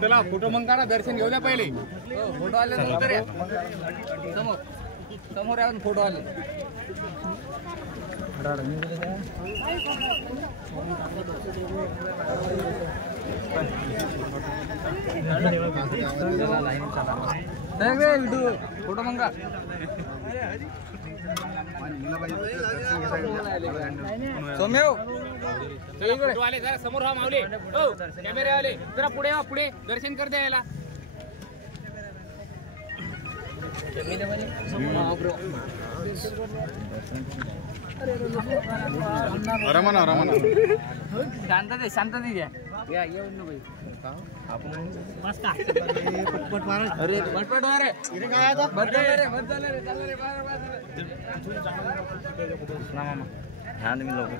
चला फोटो मग काढा, दर्शन घेऊ द्या पहिले. फोटो आले नंतर या समोर समोर या फोटो आले. फोटो मग का सौम्य आले जरा समोर हा मावले. हो कॅमेरे आले जरा पुढे हा, पुढे दर्शन कर द्यायला. रमना रमना शांतते शांतते घ्या येऊन ना भाई. अरे पटपट मारे ध्यान मी लोक